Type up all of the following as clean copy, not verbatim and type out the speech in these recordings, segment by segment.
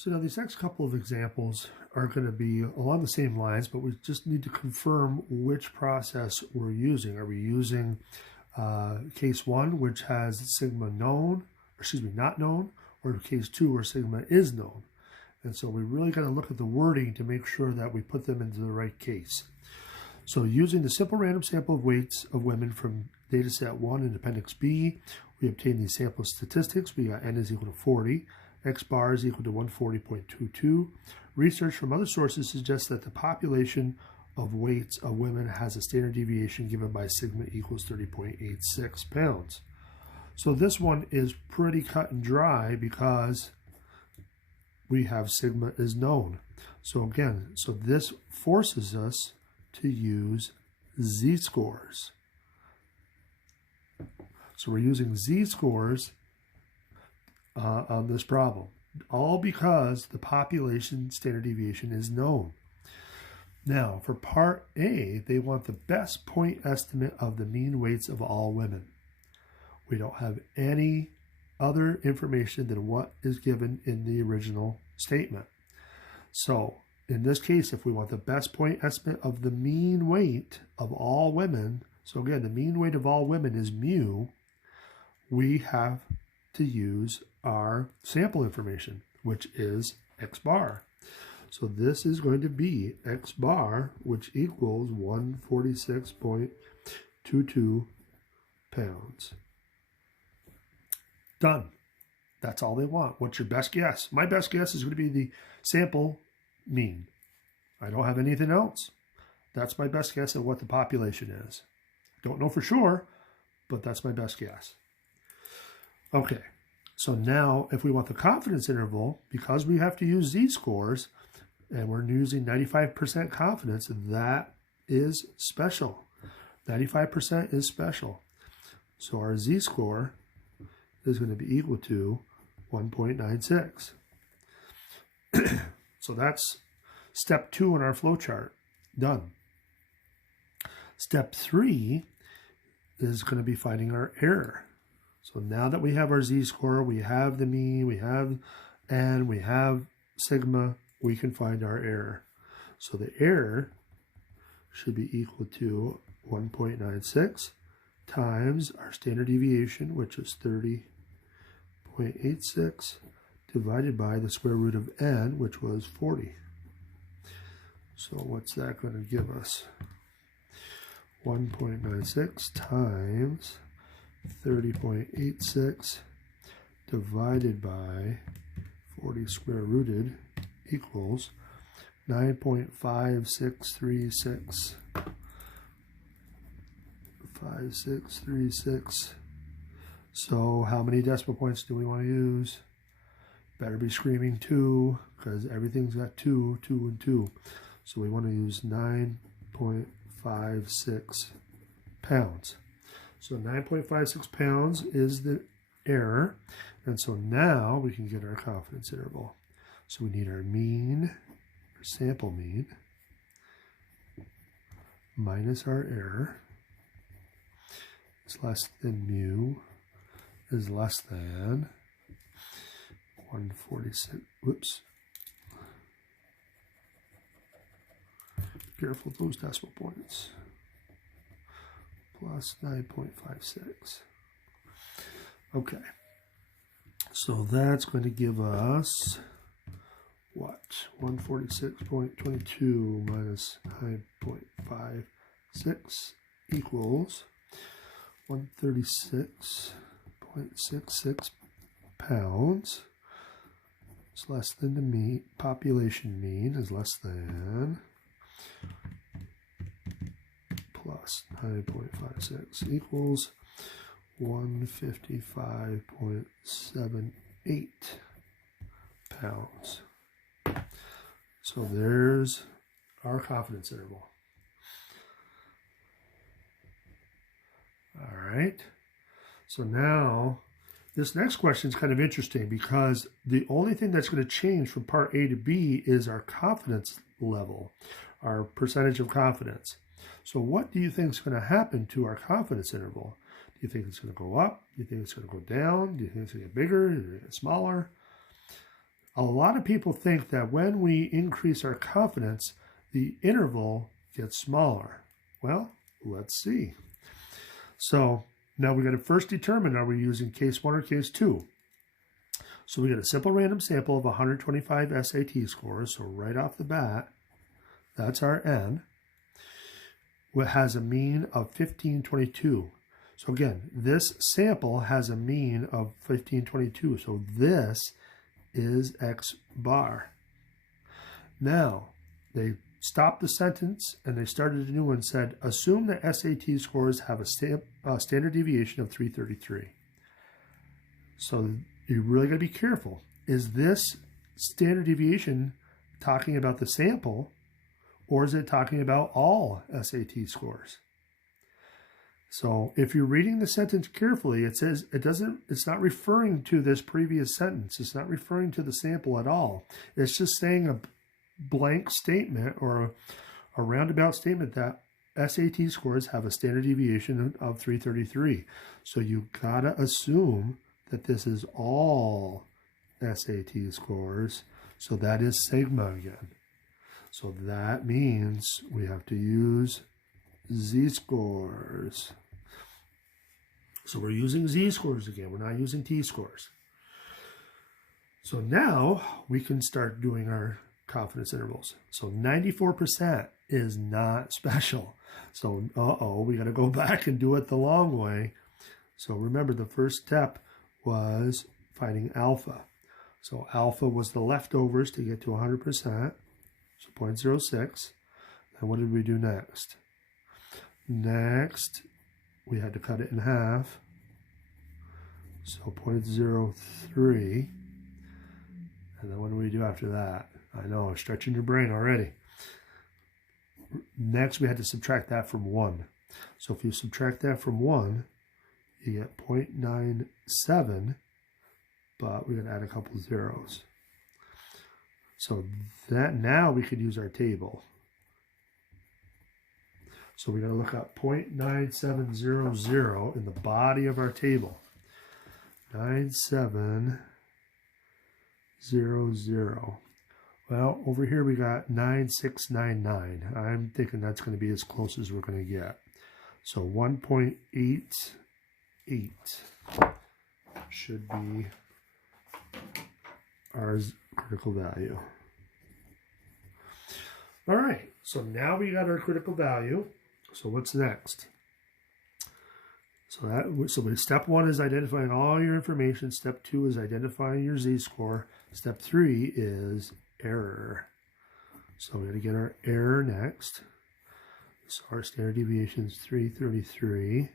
So now these next couple of examples are going to be along the same lines, but we just need to confirm which process we're using. Are we using case 1, which has sigma known, or excuse me, not known, or case 2 where sigma is known? And so we really got to look at the wording to make sure that we put them into the right case. So using the simple random sample of weights of women from data set 1 in appendix B, we obtain these sample statistics. We got n is equal to 40. X bar is equal to 140.22. Research from other sources suggests that the population of weights of women has a standard deviation given by sigma equals 30.86 pounds. So this one is pretty cut and dry because we have sigma is known. So again, so this forces us to use z-scores. So we're using z-scores on this problem, all because the population standard deviation is known. Now, for part A, they want the best point estimate of the mean weights of all women. We don't have any other information than what is given in the original statement. So, in this case, if we want the best point estimate of the mean weight of all women, so again, the mean weight of all women is mu, we have to use our sample information, which is x bar. So this is going to be x bar, which equals 146.22 pounds. Done. That's all they want. What's your best guess? My best guess is going to be the sample mean. I don't have anything else. That's my best guess at what the population is. Don't know for sure, but that's my best guess. Okay. So now, if we want the confidence interval, because we have to use z-scores, and we're using 95% confidence, that is special. 95% is special. So our z-score is going to be equal to 1.96. So that's step 2 in our flowchart. Done. Step 3 is going to be finding our error. So now that we have our z-score, we have the mean, we have n, we have sigma, we can find our error. So the error should be equal to 1.96 times our standard deviation, which is 30.86, divided by the square root of n, which was 40. So what's that going to give us? 1.96 times 30.86 divided by 40 square rooted equals 9.5636. 5636. So how many decimal points do we want to use? Better be screaming 2, because everything's got 2, 2, and 2. So we want to use 9.56 pounds. So 9.56 pounds is the error. And so now we can get our confidence interval. So we need our mean, our sample mean, minus our error is less than mu is less than 146. Whoops. Careful with those decimal points. Plus 9.56. Okay. So that's going to give us what? 146.22 minus 9.56 equals 136.66 pounds. It's less than the mean, population mean is less than, plus 9.56 equals 155.78 pounds. So there's our confidence interval. All right. So now this next question is kind of interesting because the only thing that's going to change from part A to B is our confidence level, our percentage of confidence. So what do you think is going to happen to our confidence interval? Do you think it's going to go up? Do you think it's going to go down? Do you think it's going to get bigger? Is it going to get smaller? a lot of people think that when we increase our confidence, the interval gets smaller. Well, let's see. So now we got to first determine, are we using case 1 or case 2? So we get a simple random sample of 125 SAT scores. So right off the bat, that's our N. It has a mean of 1522. So again, this sample has a mean of 1522. So this is X bar. Now, they stopped the sentence and they started a new one and said, assume that SAT scores have a standard deviation of 333. So you really got to be careful. Is this standard deviation talking about the sample, or is it talking about all SAT scores? So if you're reading the sentence carefully, it says it's not referring to this previous sentence. It's not referring to the sample at all. It's just saying a blank statement or a roundabout statement that SAT scores have a standard deviation of 333. So you gotta assume that this is all SAT scores. So that is sigma again. So that means we have to use z-scores. So we're using z-scores again. We're not using t-scores. So now we can start doing our confidence intervals. So 94% is not special. So, we got to go back and do it the long way. So remember, the first step was finding alpha. So alpha was the leftovers to get to 100%. So 0.06. And what did we do next? Next, we had to cut it in half. So 0.03. And then what do we do after that? I know, stretching your brain already. Next, we had to subtract that from 1. So if you subtract that from 1, you get 0.97, but we're going to add a couple zeros. So that now we could use our table. So we're going to look up 0.9700 in the body of our table. 9700. Well, over here we got 9699. I'm thinking that's going to be as close as we're going to get. So 1.88 should be our critical value. All right, so now we got our critical value. So what's next? So step 1 is identifying all your information. Step 2 is identifying your z-score. Step 3 is error. So we're going to get our error next. So our standard deviation is 333.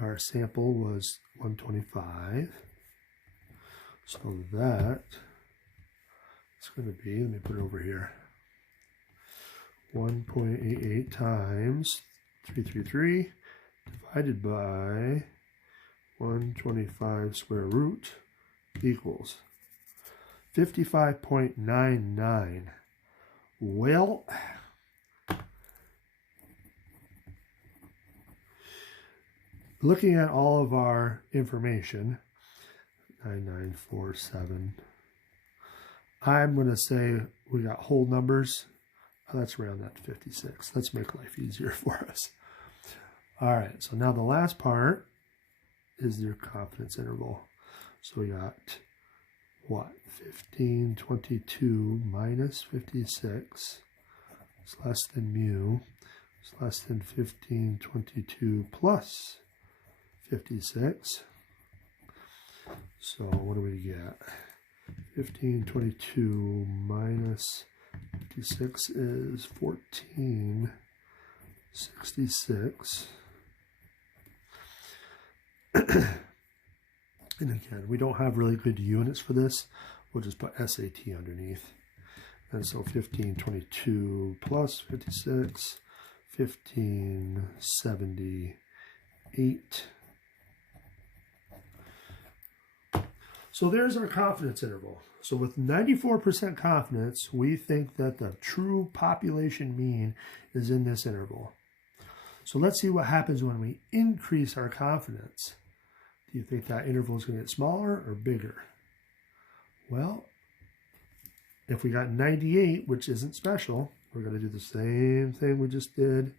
Our sample was 125. So that is going to be, let me put it over here, 1.88 times 333 divided by 125 square root equals 55.99. Well, looking at all of our information, 9947, I'm going to say we got whole numbers. Let's round that to 56. Let's make life easier for us. All right, so now the last part is your confidence interval. So we got what? 1522 minus 56 is less than mu. It's less than 1522 plus 56. So what do we get? 1522 minus 56 is 1466. And again, we don't have really good units for this. We'll just put SAT underneath. And so 1522 plus 56, 1578. So there's our confidence interval. So with 94% confidence, we think that the true population mean is in this interval. So let's see what happens when we increase our confidence. Do you think that interval is going to get smaller or bigger? Well, if we got 98, which isn't special, we're going to do the same thing we just did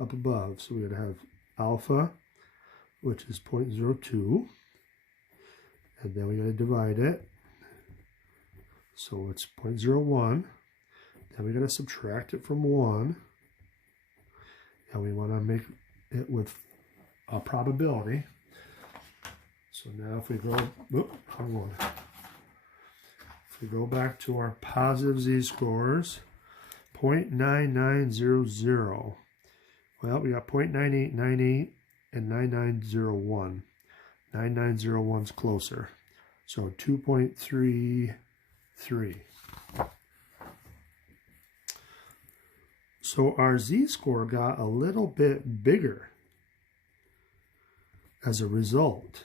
up above. So we're going to have alpha, which is 0.02, and then we're going to divide it. So it's 0.01. Then we're going to subtract it from 1, and we want to make it with a probability. So now if we go, if we go back to our positive z-scores, 0.9900. Well, we got 0.9898 and 9901. 9901's closer. So 2.33. So our z-score got a little bit bigger as a result.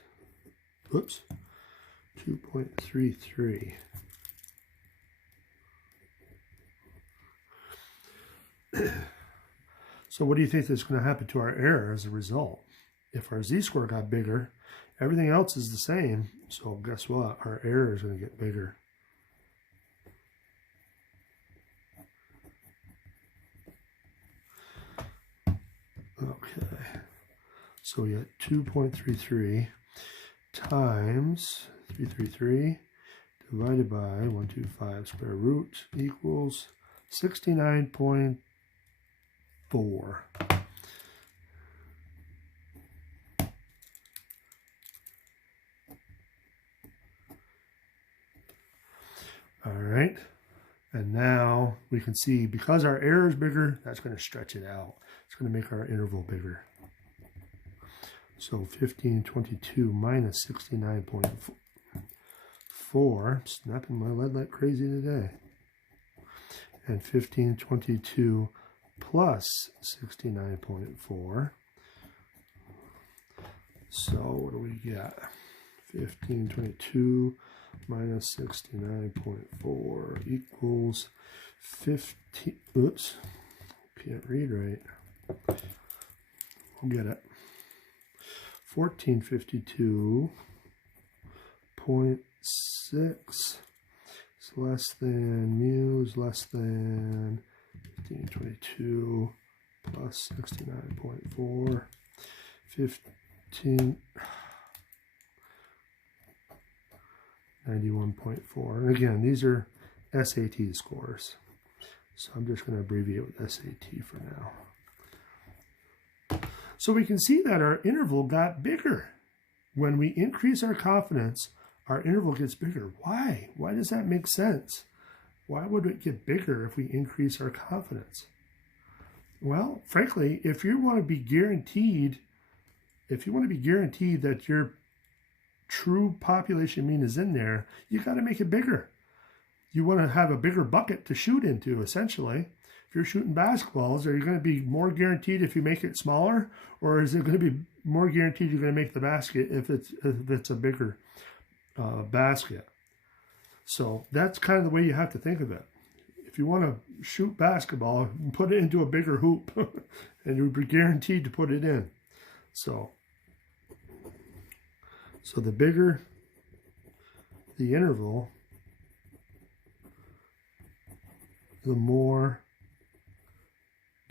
Oops, 2.33. So what do you think is going to happen to our error as a result? If our z-score got bigger, everything else is the same. So guess what? Our error is going to get bigger. Okay, so we get 2.33 times 333 divided by 125 square root equals 69.4. All right, and now we can see because our error is bigger, that's going to stretch it out. It's going to make our interval bigger. So 1522 minus 69.4, snapping my lead like crazy today. And 1522 plus 69.4. So what do we get? 1522 minus 69.4 equals 15. Oops, can't read right. We'll get it. 1452.6 is less than mu is less than 1522 plus 69.4. 91.4. And again, these are SAT scores. So I'm just going to abbreviate with SAT for now. So we can see that our interval got bigger. When we increase our confidence, our interval gets bigger. Why? Why does that make sense? Why would it get bigger if we increase our confidence? Well, frankly, if you want to be guaranteed that your true population mean is in there, you got to make it bigger. You want to have a bigger bucket to shoot into, essentially. If you're shooting basketballs, are you going to be more guaranteed if you make it smaller, or is it going to be more guaranteed you're going to make the basket if it's a bigger basket? So that's kind of the way you have to think of it. If you want to shoot basketball, put it into a bigger hoop, and you'll be guaranteed to put it in. So the bigger the interval, the more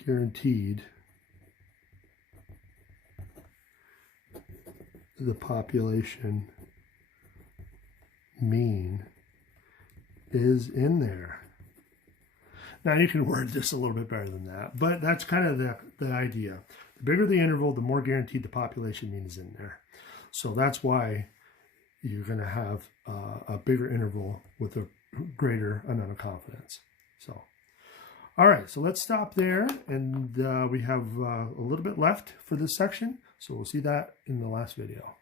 guaranteed the population mean is in there. Now you can word this a little bit better than that, but that's kind of the idea. The bigger the interval, the more guaranteed the population mean is in there. So that's why you're going to have a bigger interval with a greater amount of confidence. So, all right, so let's stop there, and we have a little bit left for this section. So we'll see that in the last video.